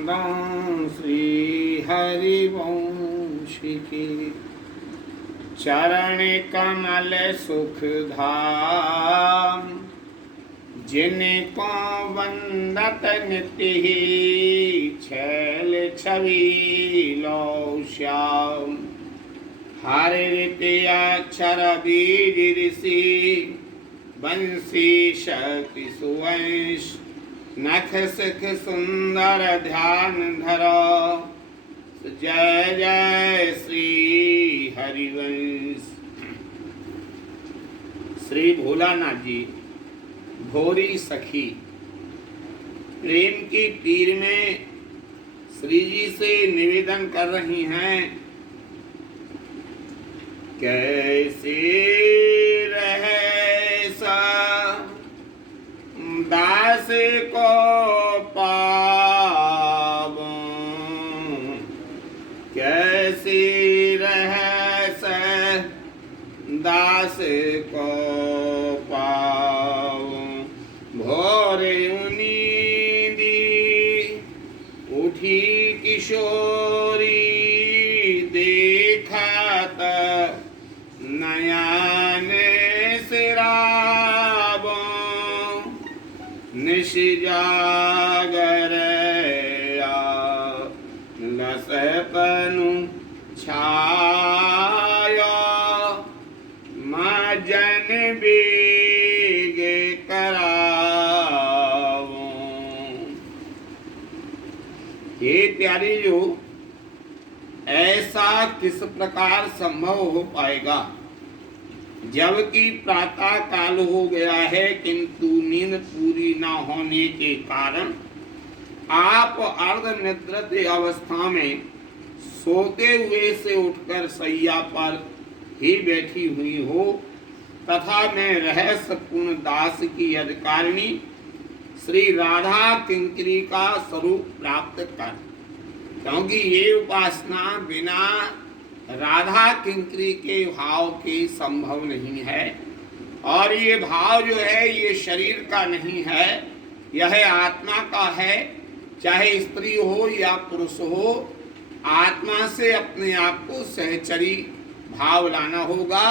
नंदन श्री हरिवंश के चरण कमल सुख धाम, जिनको वंदत नित्य ही छैल छवि लो श्याम। हर ऋतु अक्षर बीज ऋषि बंसी शक्ति सुवंश, नख सुख सुंदर ध्यान धरो, जय जय श्री हरिवंश। श्री भोलानाथ जी भोरी सखी प्रेम की तीर में श्री जी से निवेदन कर रही हैं, कैसे रहे सा दास को पावो, कैसे रहे सा दास को पावो। भोरे नींदी उठी किशोरी, देखा नयन सिराबो, निश जागर लसपनु छाया, मजन बेग करावो। ये प्यारी जो ऐसा किस प्रकार संभव हो पाएगा, जबकि प्रातः काल हो गया है, किंतु नींद पूरी न होने के कारण आप अर्ध निद्रित अवस्था में सोते हुए से उठकर सैया पर ही बैठी हुई हो, तथा मैं रहस्यपूर्ण दास की अधिकारिणी श्री राधा किंकरी का स्वरूप प्राप्त कर, क्योंकि ये उपासना बिना राधा किंकरी के भाव के संभव नहीं है। और ये भाव जो है ये शरीर का नहीं है, यह आत्मा का है। चाहे स्त्री हो या पुरुष हो, आत्मा से अपने आप को सहचरी भाव लाना होगा,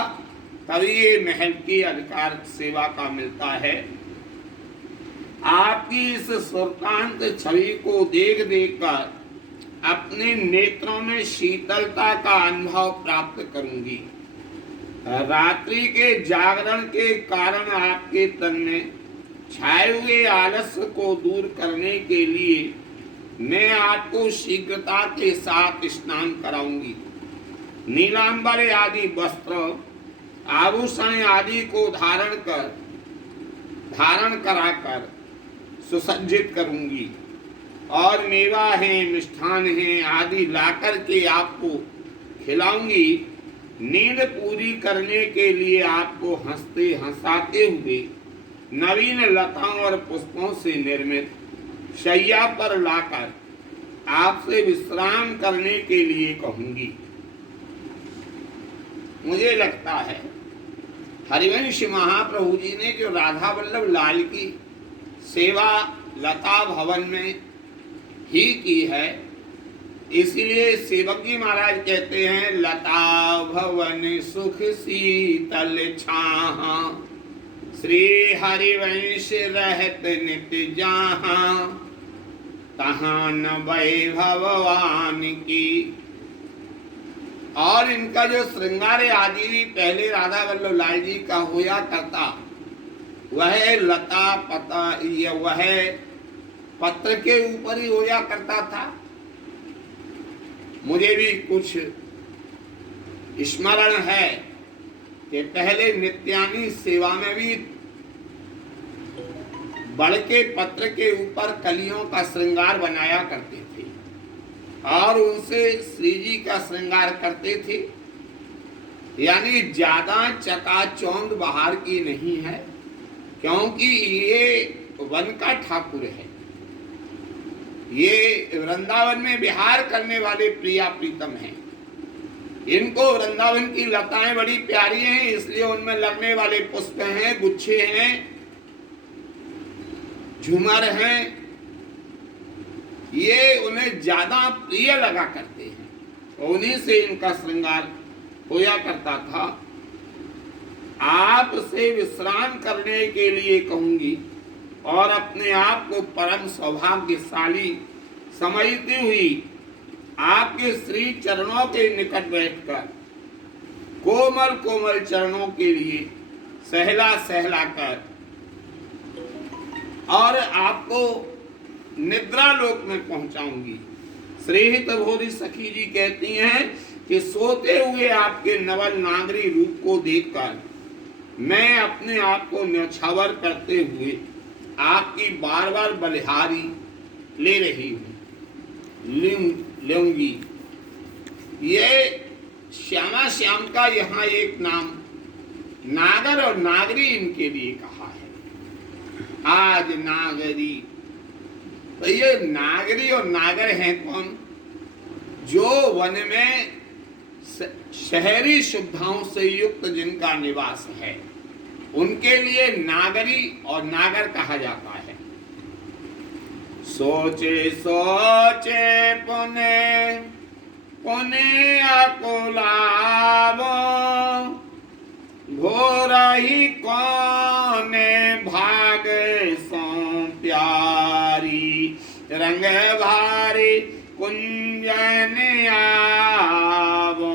तभी ये महल की अधिकार सेवा का मिलता है। आपकी इस सुरकांत छवि को देख देख कर अपने नेत्रों में शीतलता का अनुभव प्राप्त करूंगी। रात्रि के जागरण के कारण आपके तन में छाए हुए आलस्य को दूर करने के लिए मैं आपको शीघ्रता के साथ स्नान कराऊंगी। नीलांबर आदि वस्त्र आभूषण आदि को धारण कराकर सुसज्जित करूंगी, और मेवा है मिष्ठान है आदि लाकर के आपको खिलाऊंगी। नींद पूरी करने के लिए आपको हंसते हंसाते हुए नवीन लताओं और पुष्पों से निर्मित शैया पर लाकर आपसे विश्राम करने के लिए कहूंगी। मुझे लगता है हरिवंश महाप्रभु जी ने जो राधा वल्लभ लाल की सेवा लता भवन में ही की है, इसीलिए सेवक जी महाराज कहते हैं, लता भवन सुख शीतल छाहा, श्री हरिवंश रहत नित्य जहाँ, तहाँ न वैभवान की। और इनका जो श्रृंगार आदि भी पहले राधा वल्लभ लाल जी का होया करता, वह लता पता या वह पत्र के ऊपर ही होया करता था। मुझे भी कुछ स्मरण है कि पहले नित्यानी सेवा में भी बड़ के पत्र के ऊपर कलियों का श्रृंगार बनाया करते थे और उनसे श्री जी का श्रृंगार करते थे। यानी ज्यादा चकाचौंध बाहर की नहीं है, क्योंकि ये वन का ठाकुर है। ये वृंदावन में विहार करने वाले प्रिया प्रीतम हैं। इनको वृंदावन की लताएं बड़ी प्यारी हैं, इसलिए उनमें लगने वाले पुष्प हैं, गुच्छे हैं, झूमर हैं, ये उन्हें ज्यादा प्रिय लगा करते हैं, उन्हीं से इनका श्रृंगार होया करता था। आपसे विश्राम करने के लिए कहूंगी और अपने आप को परम सौभाग्यशाली समझती हुई आपके श्री चरणों के निकट बैठकर कोमल कोमल चरणों के लिए सहला सहला कर और आपको निद्रा लोक में पहुंचाऊंगी। श्रीहित भोरी सखी जी कहती हैं कि सोते हुए आपके नवल नागरी रूप को देखकर मैं अपने आप को न्यौछावर करते हुए आपकी बार बार बलिहारी ले रही हूँ, लूंगी। ये श्यामा श्याम का यहाँ एक नाम नागर और नागरी इनके लिए कहा है। आज नागरी, तो ये नागरी और नागर हैं कौन? जो वन में शहरी सुविधाओं से युक्त जिनका निवास है, उनके लिए नागरी और नागर कहा जाता है। सोचे सोचे पुने पुने अकुलाबो, घोर ही कौने भाग सो प्यारी, रंग भारी कुंजन आवो,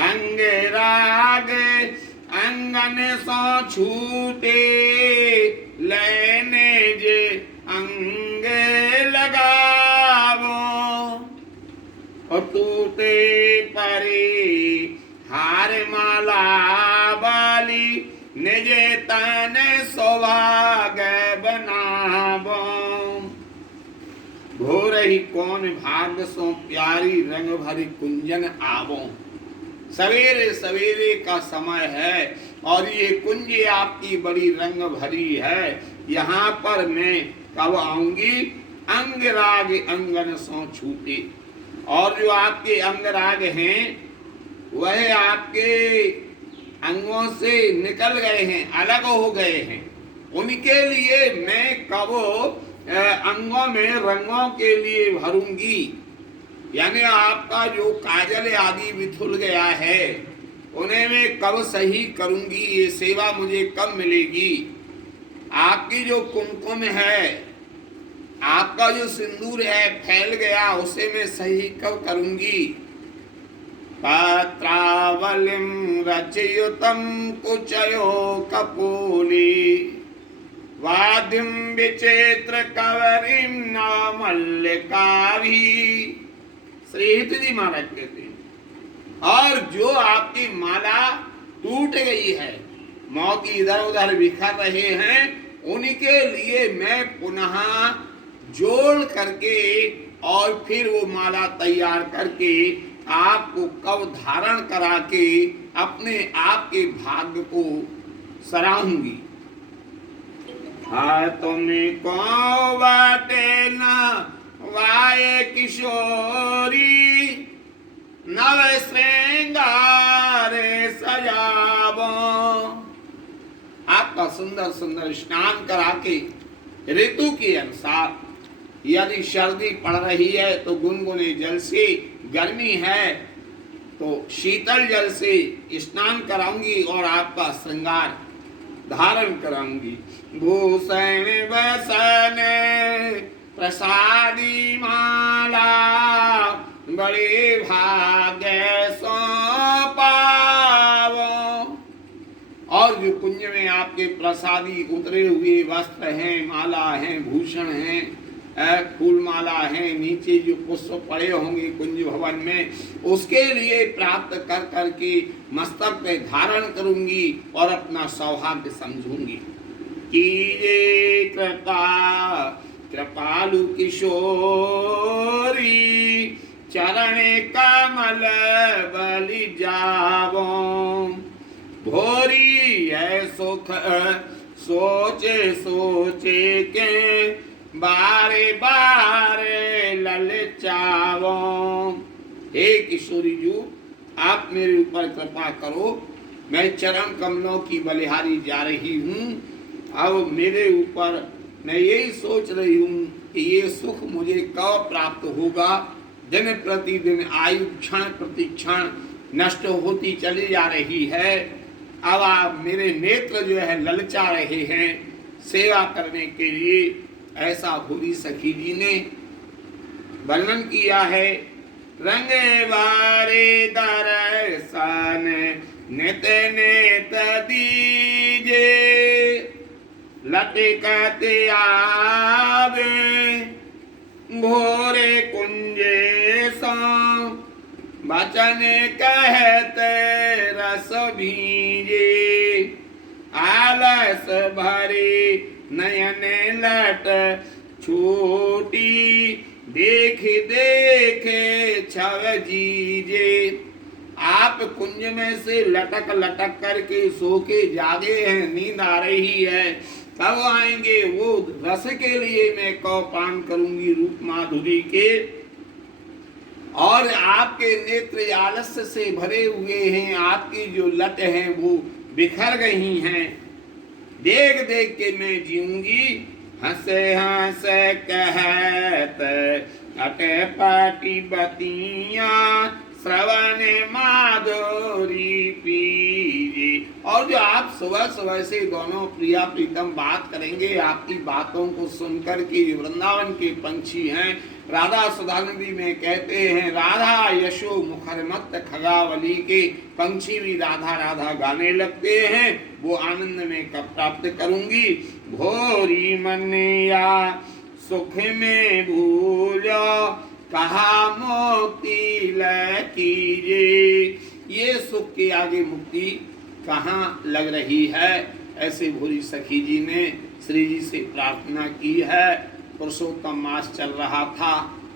अंग राग अंगन सो छूटे, लेने जे अंग लगावो, और टूटे परी हार माला बाली, निजे तन सौभाग बनावो, घोर ही कौन भाग सो प्यारी, रंग भरी कुंजन आवो। सवेरे सवेरे का समय है और ये कुंज आपकी बड़ी रंग भरी है, यहाँ पर मैं कब आऊंगी? अंग राग अंगन सो छूटे, और जो आपके अंग राग हैं वह आपके अंगों से निकल गए हैं, अलग हो गए हैं, उनके लिए मैं कब अंगों में रंगों के लिए भरूंगी। यानी आपका जो काजल आदि बिथुल गया है उन्हें मैं कब सही करूंगी, ये सेवा मुझे कब मिलेगी। आपकी जो कुमकुम है, आपका जो सिंदूर है फैल गया, उसे मैं सही कब करूंगी। पत्रावलिम रचयुतम कुचयो कपूली, वाद्यम विचित्र कवरिम न मल्लिकाभी। श्रीहित जी महाराज कहते हैं, और जो आपकी माला टूट गई है, मोती इधर उधर बिखर रहे हैं, उनके लिए मैं पुनः जोड़ करके और फिर वो माला तैयार करके आपको कब धारण करा के अपने आप के भाग्य को सराहूंगी। हाँ तुम्हें को बाटे न वाये किशोरी, नव श्रृंगार सजावो। आपका सुंदर सुंदर स्नान करा के ऋतु के अनुसार, यदि सर्दी पड़ रही है तो गुनगुने जल से, गर्मी है तो शीतल जल से स्नान कराऊंगी और आपका श्रृंगार धारण कराऊंगी। भूषण वसन प्रसादी माला, बड़े भाग्य सो पावो। और जो कुंज में आपके प्रसादी उतरे हुए वस्त्र हैं, माला हैं, भूषण हैं, फूल माला है, नीचे जो पुष्प पड़े होंगे कुंज भवन में, उसके लिए प्राप्त कर करके मस्तक पे धारण करूंगी और अपना सौभाग्य समझूंगी। कीजे कृपा कृपालु किशोरी, चरण कमल बलि जावो। भोरी है सुख सोचे सोचे के, बारे बारे ललचावो। हे किशोरी जी, आप मेरे ऊपर कृपा करो, मैं चरण कमलों की बलिहारी जा रही हूँ। अब मेरे ऊपर मैं यही सोच रही हूँ कि ये सुख मुझे कब प्राप्त होगा। दिन प्रतिदिन आयु क्षण प्रति क्षण नष्ट होती चली जा रही है। अब आप मेरे नेत्र जो है ललचा रहे हैं सेवा करने के लिए। ऐसा भूरी सखी जी ने वर्णन किया है। रंगे बारे दर्शन नित नित दीजे, लटकते आवे घोरे कुंजे सो, वचन कहते रस भीजे, आलस भरे नयन लट छोटी, देख देख छव जीजे। आप कुंज में से लटक लटक करके सो के जागे हैं, नींद आ रही है। कब आएंगे वो रस के लिए मैं कब पान करूंगी रूप माधुरी के। और आपके नेत्र आलस्य से भरे हुए हैं, आपकी जो लट हैं वो बिखर गई हैं। देख देख के मैं जीऊंगी। हंसे हंसे कहत अटे पाटी बतियां, श्रवण माधुरी पीजे। और जो आप सुबह सुबह से दोनों प्रिया प्रीतम बात करेंगे, आपकी बातों को सुनकर के जो वृंदावन के पंछी हैं, राधा सुधानंदी में कहते हैं, राधा यशो मुखर मत खगावली के पंछी भी राधा राधा गाने लगते हैं। वो आनंद में कब प्राप्त करूंगी। घोरी मनिया सुख में भूलो, कहा मुक्ति कीजे। ये सुख के आगे मुक्ति कहाँ लग रही है। ऐसे भूरी सखी जी ने श्री जी से प्रार्थना की है। पुरुषोत्तम मास चल रहा था,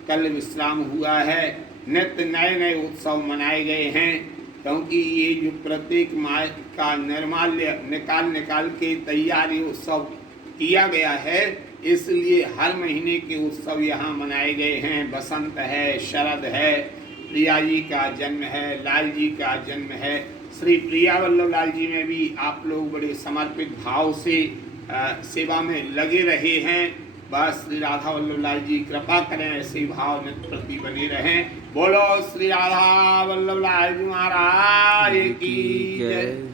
कल विश्राम हुआ है। नित्य नए नए उत्सव मनाए गए हैं, क्योंकि ये जो प्रत्येक मास का निर्माल्य निकाल के तैयारी उत्सव किया गया है, इसलिए हर महीने के उत्सव यहाँ मनाए गए हैं। बसंत है, शरद है, प्रिया जी का जन्म है, लाल जी का जन्म है। श्री प्रिया वल्लभ लाल जी में भी आप लोग बड़े समर्पित भाव से सेवा में लगे रहे हैं। बस श्री राधा वल्लभ लाल जी कृपा करें, ऐसे भाव नित्य प्रति बने रहें। बोलो श्री राधा वल्लभ लाल जी महाराज की जय।